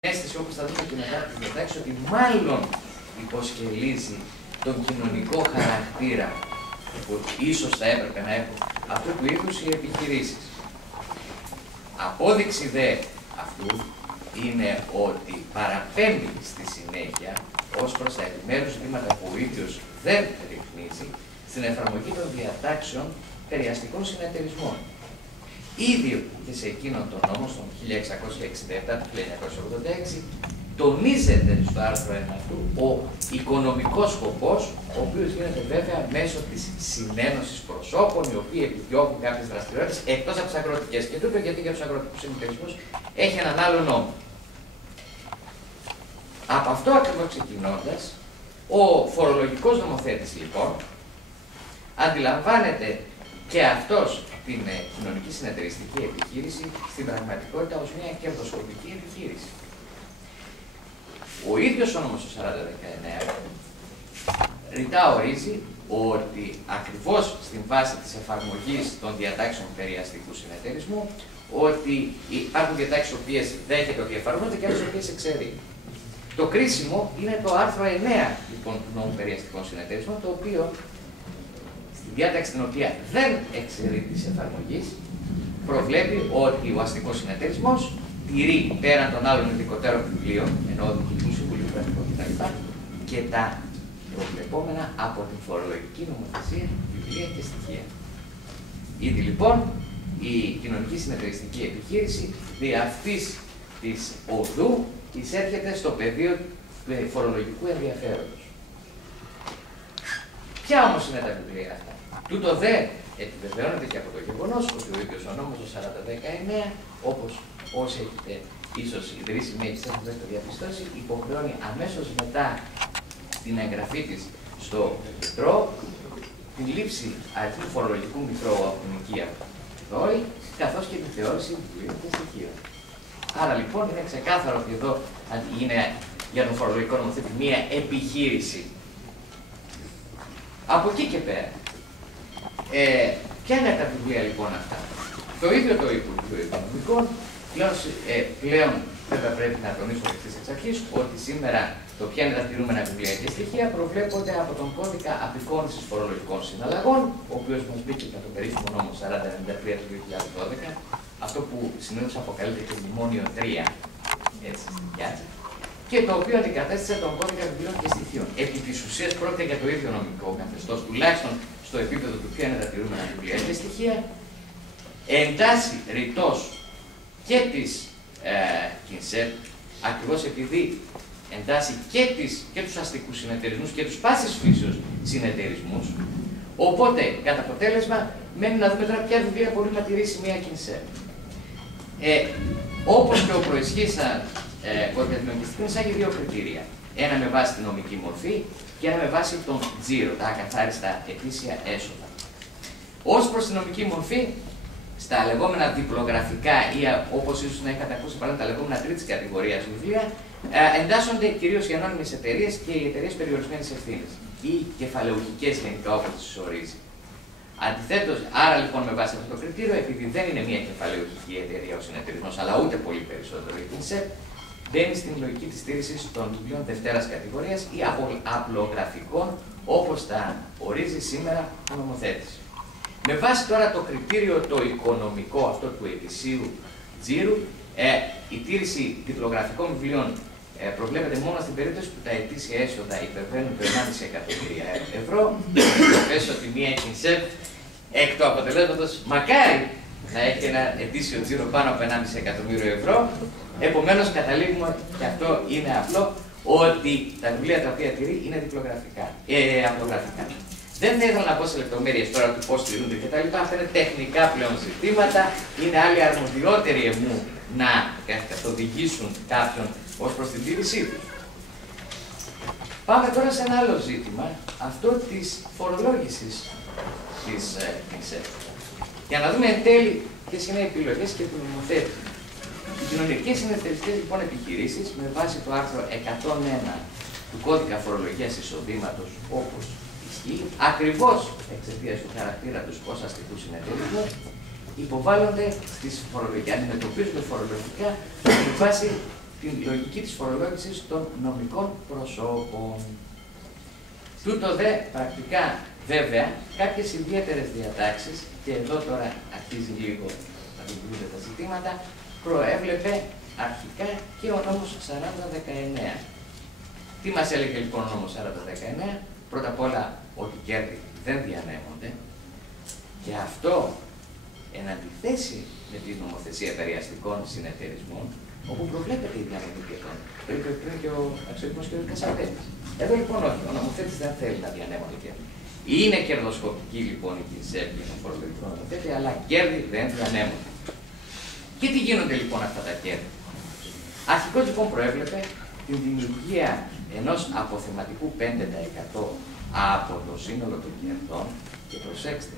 αίσθηση, όπως θα δούμε και μετά την διατάξη, ότι μάλλον υποσκελίζει τον κοινωνικό χαρακτήρα που ίσως θα έπρεπε να έχουν αυτού του είδους οι επιχειρήσεις. Απόδειξη δε αυτού είναι ότι παραπέμπει στη συνέχεια ως προς τα επιμέρους ζητήματα που ο ίδιος δεν ρυθμίζει στην εφαρμογή των διατάξεων περί αστικών συνεταιρισμών. Ήδη και σε εκείνον τον νόμο, στον 1667 του 1986, τονίζεται στο άρθρο 1 του ο οικονομικός σκοπός, ο οποίος γίνεται βέβαια μέσω της συνένωσης προσώπων, οι οποίοι επιδιώκουν κάποιες δραστηριότητες εκτός από τις αγροτικές. Και το είπε γιατί για τους αγροτικούς συνεταιρισμούς έχει έναν άλλο νόμο. Από αυτό ακριβώς ξεκινώντας, ο φορολογικός νομοθέτης λοιπόν αντιλαμβάνεται και αυτός την κοινωνική συνεταιριστική επιχείρηση στην πραγματικότητα ως μια κερδοσκοπική επιχείρηση. Ο ίδιος ο νόμος του 4019 ρητά ορίζει ότι ακριβώς στην βάση της εφαρμογής των διατάξεων περί αστικού συνεταιρισμού, ότι υπάρχουν διατάξεις οι οποίες δέχεται ότι εφαρμόζονται και άλλες οι οποίες εξαιρεί. Το κρίσιμο είναι το άρθρο 9 λοιπόν, του νόμου περί αστικών συνεταιρισμών, το οποίο στη διάταξη την οποία δεν εξαιρεί της εφαρμογής, προβλέπει ότι ο αστικός συνεταιρισμός τηρεί πέραν των άλλων ειδικότερων βιβλίων, ενώ του Συμβουλίου Κρατικών κτλ. Και τα προβλεπόμενα από την φορολογική νομοθεσία, βιβλία και στοιχεία. Ήδη λοιπόν η κοινωνική συνεταιριστική επιχείρηση δι' αυτής της οδού εισέρχεται στο πεδίο του φορολογικού ενδιαφέροντος. Ποια όμως είναι τα βιβλία αυτά? Τούτο δε επιβεβαιώνεται και από το γεγονός ότι ο ίδιος ο νόμος του 4019, όπως όσοι έχετε ίσως ιδρύσει με έχετε διαπιστώσει, υποχρεώνει αμέσως μετά την εγγραφή της στο Μητρό την λήψη αριθμού φορολογικού μητρώου από την οικία δόρη, καθώς και τη θεώρηση βιβλίων και στοιχείων. Άρα λοιπόν είναι ξεκάθαρο ότι εδώ είναι για τον φορολογικό νομοθέτη μία επιχείρηση. Από εκεί και πέρα, ποια είναι τα βιβλία λοιπόν αυτά? Το ίδιο το Υπουργείο Οικονομικών πλέον βέβαια πρέπει να τονίσω ευθύς εξ αρχής ότι σήμερα το ποια είναι τα τηρούμενα βιβλία και στοιχεία προβλέπονται από τον κώδικα απεικόνησης φορολογικών συναλλαγών, ο οποίος μας μπήκε με τον περίφημο νόμο 4093 του 2012, αυτό που συνήθως αποκαλείται και μνημόνιο 3, έτσι στην πιάτσα, και το οποίο αντικατέστησε τον κώδικα βιβλίων και στοιχείων. Επί της ουσίας πρόκειται για το ίδιο νομικό καθεστώς, τουλάχιστον στο επίπεδο του ποια είναι τα τηρούμενα βιβλία και στοιχεία, εντάσσει ρητός και της ΚΙΝΣΕΠ, ακριβώς επειδή εντάσσει και τους αστικούς συνεταιρισμούς και τους πάσης φύσεως συνεταιρισμούς. Οπότε, κατά αποτέλεσμα, μένει να δούμε τώρα ποια βιβλία μπορεί να τηρήσει μια ΚΙΝΣΕΠ. Όπως και ο προισχύσα κώδικα κοινωνιστικών εισάγει δύο κριτήρια. Ένα με βάση την νομική μορφή και ένα με βάση τον τζίρο, τα ακαθάριστα ετήσια έσοδα. Ως προς την νομική μορφή, στα λεγόμενα διπλογραφικά ή όπως ίσως να έχετε ακούσει παράδειγμα τα λεγόμενα τρίτης κατηγορίας βιβλία, εντάσσονται κυρίως οι ανώνυμες εταιρείες και οι εταιρείες περιορισμένης ευθύνης ή κεφαλαιουχικές γενικά όπως τις ορίζει. Αντιθέτως, άρα λοιπόν με βάση αυτό το κριτήριο, επειδή δεν είναι μια κεφαλαιουχική εταιρεία ο συνεταιρισμός, αλλά ούτε πολύ περισσότερο η ΚΙΝΣΕΠ, μπαίνει στην λογική της στήρησης των βιβλίων δευτέρας κατηγορίας ή απλογραφικών, όπως τα ορίζει σήμερα ο νομοθέτης. Με βάση τώρα το κριτήριο το οικονομικό αυτό του ετησίου τζίρου, η τήρηση διπλογραφικών βιβλίων προβλέπεται μόνο στην περίπτωση που τα ετήσια έσοδα υπερβαίνουν το 1,5 εκατομμύρια ευρώ. Πες ότι μία ΚΙΝΣΕΠ εκ του αποτελέσματος μακάρι να έχει ένα ετήσιο τζίρο πάνω από 1,5 εκατομμύριο ευρώ. Επομένως, καταλήγουμε, και αυτό είναι απλό, ότι τα βιβλία τα οποία τηρεί είναι απλογραφικά. Δεν θα ήθελα να πω σε λεπτομέρειες τώρα του πώς τηρούνται κτλ. Αυτά είναι τεχνικά πλέον ζητήματα. Είναι άλλοι αρμοδιότεροι εμού να καθοδηγήσουν κάποιον ως προς την τήρησή του. Πάμε τώρα σε ένα άλλο ζήτημα, αυτό της φορολόγησης της ΚΙΝΣΕΠ. Για να δούμε εν τέλει ποιες είναι οι επιλογές και του νομοθέτη. Οι κοινωνικές συνεταιριστικές λοιπόν επιχειρήσεις, με βάση το άρθρο 101 του κώδικα φορολογίας εισοδήματος, όπως ισχύει, ακριβώς εξαιτίας του χαρακτήρα τους ως αστικού συνεταιρισμού, υποβάλλονται στις φορολογικές, αντιμετωπίζονται φορολογικά με βάση την λογική της φορολόγησης των νομικών προσώπων. Τούτο δε πρακτικά, βέβαια, κάποιες ιδιαίτερες διατάξεις, και εδώ τώρα αρχίζει λίγο να δημιουργούνται τα ζητήματα, προέβλεπε αρχικά και ο νόμος 4019. Τι μας έλεγε λοιπόν ο νόμος 4019? Πρώτα απ' όλα ότι οι κέρδη δεν διανέμονται, και αυτό εν αντιθέσει με την νομοθεσία περί αστικών συνεταιρισμών, όπου προβλέπεται η διανομή κερδών. Πριν και ο αξιότιμος κ. Κασαπέτης. Εδώ λοιπόν όχι, ο νομοθέτης δεν θέλει να διανέμονται κέρδη. Είναι κερδοσκοπική λοιπόν η ΚΙΝΣΕΠ για τον φορολογικό νομοθέτη, αλλά κέρδη δεν διανέμονται. Και τι γίνονται λοιπόν αυτά τα κέρδη? Αρχικώς λοιπόν προέβλεπε την δημιουργία ενός αποθεματικού 5% από το σύνολο των κερδών, και προσέξτε,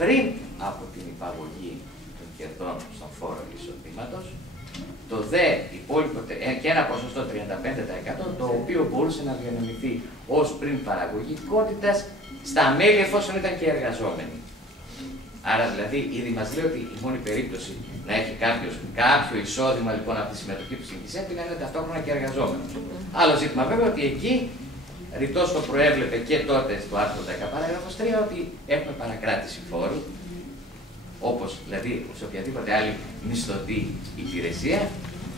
πριν από την υπαγωγή των κερδών στον φόρο εισοδήματος, το δε υπόλοιπο και ένα ποσοστό 35%, το οποίο μπορούσε να διανεμηθεί ως πριν παραγωγικότητας στα μέλη εφόσον ήταν και εργαζόμενοι. Άρα δηλαδή ήδη μας λέει ότι η μόνη περίπτωση να έχει κάποιο εισόδημα λοιπόν από τη συμμετοχή του στην ΚΙΝΣΕΠ είναι ταυτόχρονα και εργαζόμενος. Άλλο ζήτημα βέβαια ότι εκεί ρητός το προέβλεπε και τότε στο άρθρο 10 παράγραφος 3 ότι έχουμε παρακράτηση φόρου, όπως δηλαδή σε οποιαδήποτε άλλη μισθωτή υπηρεσία,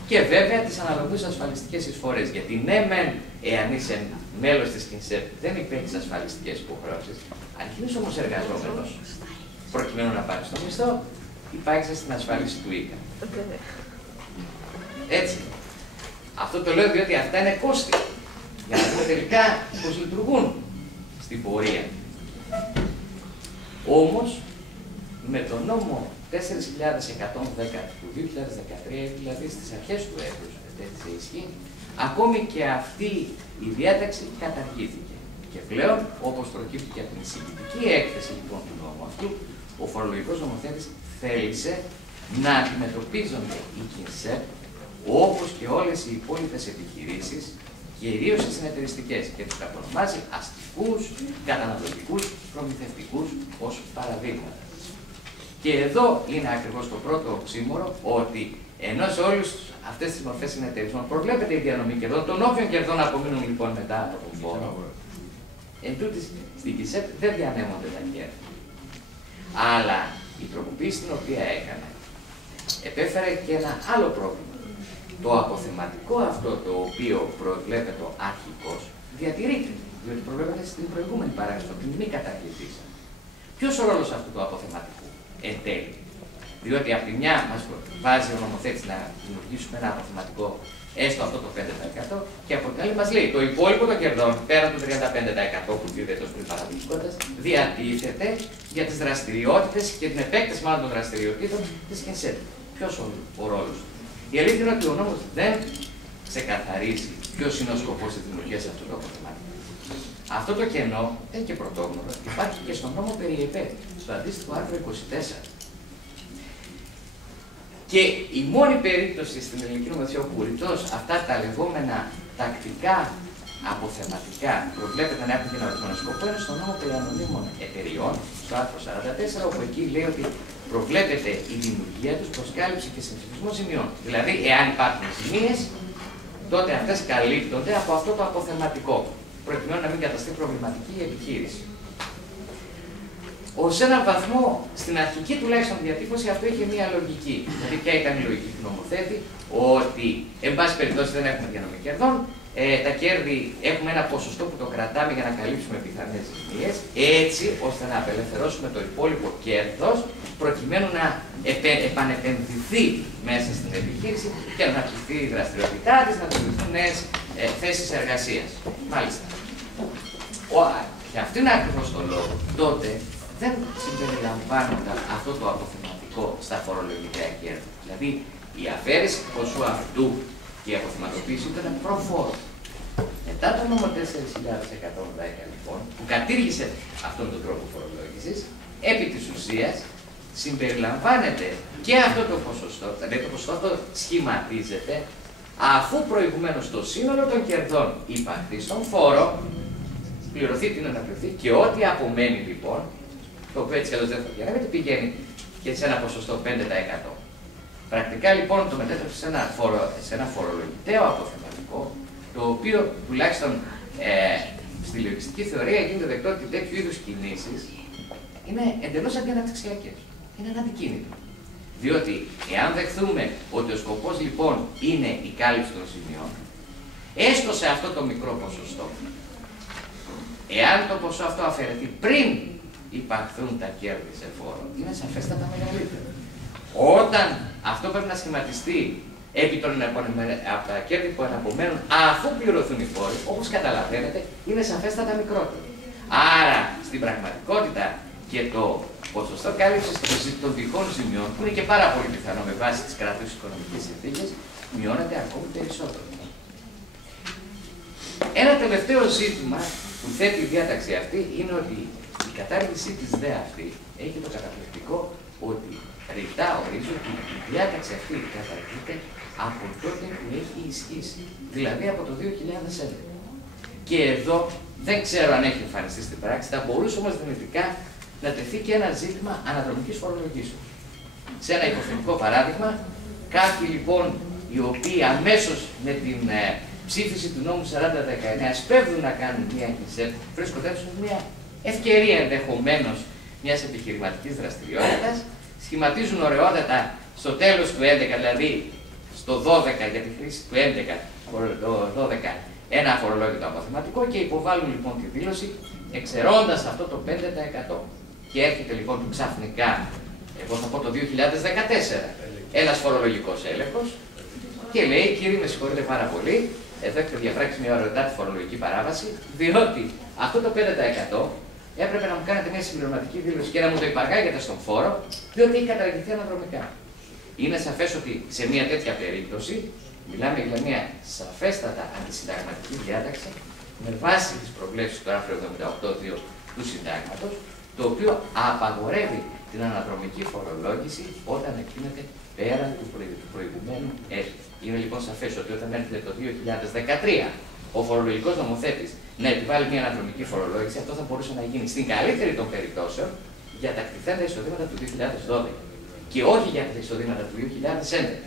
και βέβαια τις αναλογούς ασφαλιστικές εισφορές. Γιατί ναι, μεν εάν είσαι μέλος της ΚΙΝΣΕΠ δεν υπέχεις ασφαλιστικές υποχρεώσεις, αν γίνεις όμως εργαζόμενος, προκειμένου να πάρεις το μισθό, υπάγεσαι στην ασφάλιση του ΙΚΑ. Έτσι. Αυτό το λέω διότι αυτά είναι κόστη, για να δούμε τελικά πώς λειτουργούν στην πορεία. Όμως, με τον νόμο 4.110 του 2013, δηλαδή στις αρχές του έτους, σε ισχύ, ακόμη και αυτή η διάταξη καταργήθηκε. Και πλέον, όπως προκύπτει και από την συγκεκριτική έκθεση λοιπόν του νόμου αυτού, ο φορολογικός νομοθέτης θέλησε να αντιμετωπίζονται οι ΚΙΝΣΕΠ όπως και όλες οι υπόλοιπες επιχειρήσεις, κυρίως οι συνεταιριστικές, και τους κατονομάζει αστικούς, καταναλωτικούς, προμηθευτικούς ως παραδείγματα. Και εδώ είναι ακριβώς το πρώτο οξύμορο, ότι ενώ σε όλες αυτές τις μορφές συνεταιρισμών προβλέπεται η διανομή κερδών, των όποιων κερδών απομείνουν λοιπόν μετά από τον φόρο, εν τούτης στην ΚΙΝΣΕΠ δεν διανέμονται τα κέρδη. Αλλά η τροποποίηση την οποία έκανε επέφερε και ένα άλλο πρόβλημα. Το αποθεματικό αυτό το οποίο προβλέπεται αρχικώς διατηρείται, διότι προβλέπεται στην προηγούμενη παράγραφο, την μη καταργηθήσα. Ποιος ο ρόλος αυτού του αποθεματικού εν τέλει? Διότι από τη μια μας βάζει ο νομοθέτης να δημιουργήσουμε ένα αποθεματικό έστω αυτό το 5%, και από την άλλη μας λέει το υπόλοιπο των κερδών, πέραν του 35% που δίδεται ως πριν παραγωγικότητας, διατίθεται για τις δραστηριότητες και την επέκταση μάλλον των δραστηριοτήτων της ΚΙΝΣΕΠ. Ποιος ο ρόλος του? Η αλήθεια είναι ότι ο νόμος δεν ξεκαθαρίζει ποιος είναι ο σκοπός της δημιουργίας αυτού του αποθεματικού. Αυτό το κενό δεν είναι και πρωτόγνωρο, υπάρχει και στον νόμο περί ΕΠΕ, στο αντίστοιχο άρθρο 24. Και η μόνη περίπτωση στην ελληνική νομοθεσία όπου ρητός αυτά τα λεγόμενα τακτικά αποθεματικά προβλέπεται να έχουν και ένα ορισμένο σκοπό είναι στον νόμο περί ανωνύμων εταιριών, στο άρθρο 44, όπου εκεί λέει ότι προβλέπεται η δημιουργία τους προς κάλυψη και συμψηφισμό ζημιών. Δηλαδή, εάν υπάρχουν ζημίες, τότε αυτές καλύπτονται από αυτό το αποθεματικό, προκειμένου να μην καταστεί προβληματική η επιχείρηση. Ως έναν βαθμό, στην αρχική τουλάχιστον διατύπωση, αυτό είχε μία λογική. Δηλαδή, ποια ήταν η λογική του νομοθέτη? Ότι, εν πάση περιπτώσει, δεν έχουμε διανομή κερδών. Τα κέρδη έχουμε ένα ποσοστό που το κρατάμε για να καλύψουμε πιθανές ζημίες, έτσι ώστε να απελευθερώσουμε το υπόλοιπο κέρδος, προκειμένου να επανεπενδυθεί μέσα στην επιχείρηση και να αυξηθεί η δραστηριότητά της, να δημιουργηθούν νέες θέσεις εργασίας. Μάλιστα. Για αυτήν ακριβώς τον λόγο, τότε δεν συμπεριλαμβάνονταν αυτό το αποθεματικό στα φορολογικά κέρδη. Δηλαδή, η αφαίρεση του ποσού αυτού και η αποθεματοποίηση ήταν προφόρο. Μετά το νόμο 4.110 λοιπόν, που κατήργησε αυτόν τον τρόπο φορολόγησης, επί της ουσίας συμπεριλαμβάνεται και αυτό το ποσοστό, δηλαδή το ποσοστό αυτό σχηματίζεται αφού προηγουμένως το σύνολο των κερδών υπαχθεί στον φόρο, πληρωθεί την αναπληρωθεί, και ό,τι απομένει λοιπόν, το οποίο έτσι καλώς δεν θα διανέμεται, πηγαίνει και σε ένα ποσοστό 5%. Πρακτικά λοιπόν το μετέτρεψε σε ένα φορολογητέο αποθεματικό, το οποίο τουλάχιστον στη λογιστική θεωρία γίνεται δεκτό ότι τέτοιου είδους κινήσεις είναι εντελώς αντιαναπτυξιακές. Είναι ένα αντικίνητο. Διότι εάν δεχθούμε ότι ο σκοπός λοιπόν είναι η κάλυψη των σημείων, έστω σε αυτό το μικρό ποσοστό, εάν το ποσό αυτό αφαιρεθεί πριν υπαχθούν τα κέρδη σε φόρο, είναι σαφέστατα μεγαλύτερο. Όταν αυτό πρέπει να σχηματιστεί από τα κέρδη που αναπομένουν αφού πληρωθούν οι φόροι, όπως καταλαβαίνετε, είναι σαφέστατα μικρότερο. Άρα, στην πραγματικότητα και το ποσοστό κάλυψης των τυχών ζημιών, που είναι και πάρα πολύ πιθανό με βάση τις κρατούσες οικονομικές συνθήκες, μειώνεται ακόμη περισσότερο. Ένα τελευταίο ζήτημα που θέτει η διάταξη αυτή είναι ότι η κατάργησή της ΔΕ αυτή έχει το καταπληκτικό ότι ρητά ορίζει ότι η διάταξη αυτή καταργείται από τότε που έχει ισχύσει, δηλαδή από το 2011. Και εδώ δεν ξέρω αν έχει εμφανιστεί στην πράξη, θα μπορούσε όμως δυνητικά να τεθεί και ένα ζήτημα αναδρομικής φορολογήσεως. Σε ένα υποθετικό παράδειγμα, κάποιοι λοιπόν οι οποίοι αμέσως με την ψήφιση του νόμου 4019 σπέβδουν να κάνουν μια ΚΙΣΕΠ, βρίσκονται σε μια ευκαιρία ενδεχομένως μιας επιχειρηματικής δραστηριότητας, σχηματίζουν ωραιότατα στο τέλος του 11, δηλαδή στο 12 για τη χρήση του 11, το 12, ένα αφορολόγητο αποθεματικό και υποβάλλουν λοιπόν τη δήλωση εξαιρώντας αυτό το 5%. Και έρχεται λοιπόν ξαφνικά, εγώ θα πω το 2014, ένας φορολογικός έλεγχος και λέει: κύριε, με συγχωρείτε πάρα πολύ, εδώ έχετε διαπράξει μια ωραιοτάτη φορολογική παράβαση, διότι αυτό το 5% έπρεπε να μου κάνετε μια συμπληρωματική δήλωση και να μου το υπαγάγετε στον φόρο, διότι έχει καταργηθεί αναδρομικά. Είναι σαφές ότι σε μια τέτοια περίπτωση μιλάμε για μια σαφέστατα αντισυνταγματική διάταξη με βάση τις προβλέψεις του άρθρου 78.2 του Συντάγματος, το οποίο απαγορεύει την αναδρομική φορολόγηση όταν εκτείνεται πέραν του προηγουμένου έτου. Είναι λοιπόν σαφές ότι όταν έρχεται το 2013 ο φορολογικός νομοθέτης να επιβάλλει μια αναδρομική φορολόγηση, αυτό θα μπορούσε να γίνει στην καλύτερη των περιπτώσεων για τα εκτιθέντα εισοδήματα του 2012 και όχι για τα εισοδήματα του 2011.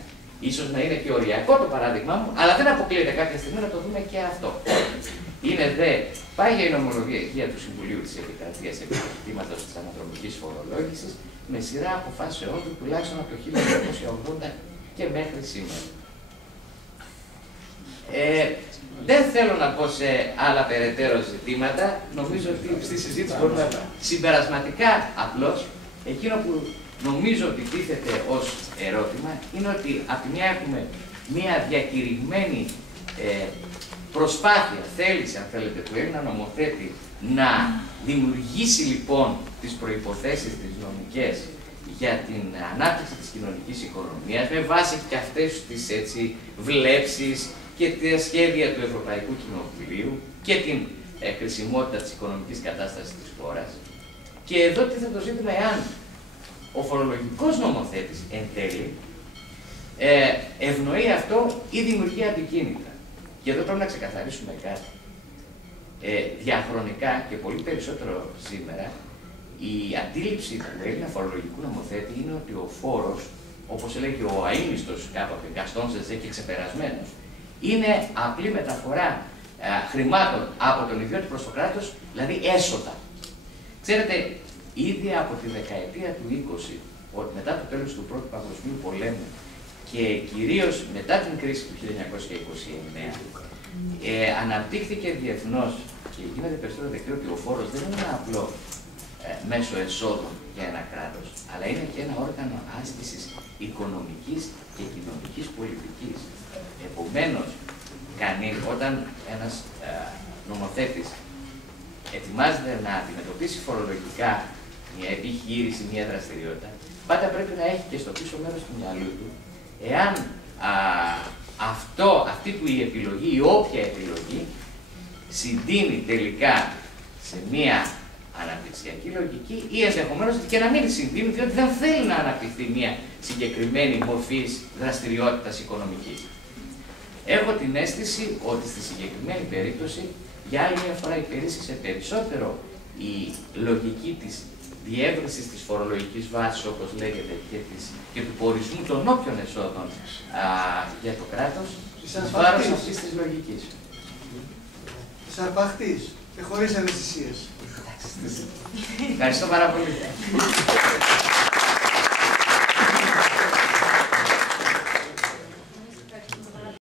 Ίσως να είναι και οριακό το παράδειγμά μου, αλλά δεν αποκλείεται κάποια στιγμή να το δούμε και αυτό. Είναι δε πάγια η νομολογία του Συμβουλίου της Επικρατείας επί του ζητήματος της αναδρομικής φορολόγησης με σειρά αποφάσεών του τουλάχιστον από το 1980 και μέχρι σήμερα. Δεν θέλω να πω σε άλλα περαιτέρω ζητήματα. Νομίζω ότι στη συζήτηση μπορούμε να συμπερασματικά απλώς εκείνο που νομίζω ότι τίθεται ως ερώτημα είναι ότι από τη μια έχουμε μια διακηρυγμένη προσπάθεια, θέληση αν θέλετε, του Έλληνα νομοθέτη να δημιουργήσει λοιπόν τις προϋποθέσεις τις νομικές για την ανάπτυξη της κοινωνικής οικονομίας με βάση και αυτές τις βλέψεις και τα σχέδια του Ευρωπαϊκού Κοινοβουλίου και την χρησιμότητα της οικονομικής κατάστασης της χώρας. Και εδώ τίθεται το ζήτημα εάν ο φορολογικός νομοθέτης εν τέλει ευνοεί αυτό ή δημιουργεί αντικίνητα. Και εδώ πρέπει να ξεκαθαρίσουμε κάτι. Διαχρονικά και πολύ περισσότερο σήμερα, η αντίληψη του Έλληνα φορολογικού νομοθέτη είναι ότι ο φόρος, όπως έλεγε ο αείμνηστος κάποτε Γκαστόν Ζεζέ και ξεπερασμένος, είναι απλή μεταφορά χρημάτων από τον ιδιώτη προς το κράτος, δηλαδή έσοδα. Ξέρετε, ήδη από τη δεκαετία του 20, μετά το τέλος του Πρώτου Παγκοσμίου Πολέμου και κυρίως μετά την κρίση του 1929, αναπτύχθηκε διεθνώς και γίνεται περισσότερο δεκτό ότι ο φόρος δεν είναι ένα απλό μέσο εσόδων για ένα κράτος, αλλά είναι και ένα όργανο άσκησης οικονομικής και κοινωνικής πολιτικής. Επομένως, όταν ένας νομοθέτης ετοιμάζεται να αντιμετωπίσει φορολογικά μια επιχείρηση, μια δραστηριότητα, πάντα πρέπει να έχει και στο πίσω μέρος του μυαλού του, εάν αυτή του η επιλογή, η όποια επιλογή, συντείνει τελικά σε μια αναπτυξιακή λογική ή ενδεχομένως και να μην συντείνει, διότι δεν θέλει να αναπτυχθεί μια συγκεκριμένη μορφή δραστηριότητας οικονομικής. Έχω την αίσθηση ότι στη συγκεκριμένη περίπτωση για άλλη μια φορά υπερίσχυσε περισσότερο η λογική της διεύρυνσης της φορολογικής βάσης, όπως λέγεται, και του ορισμού των όποιων εσόδων για το κράτος, εις βάρος αυτής της λογικής. Της αρπαχτής και χωρίς αναισθησίες. Ευχαριστώ πάρα πολύ.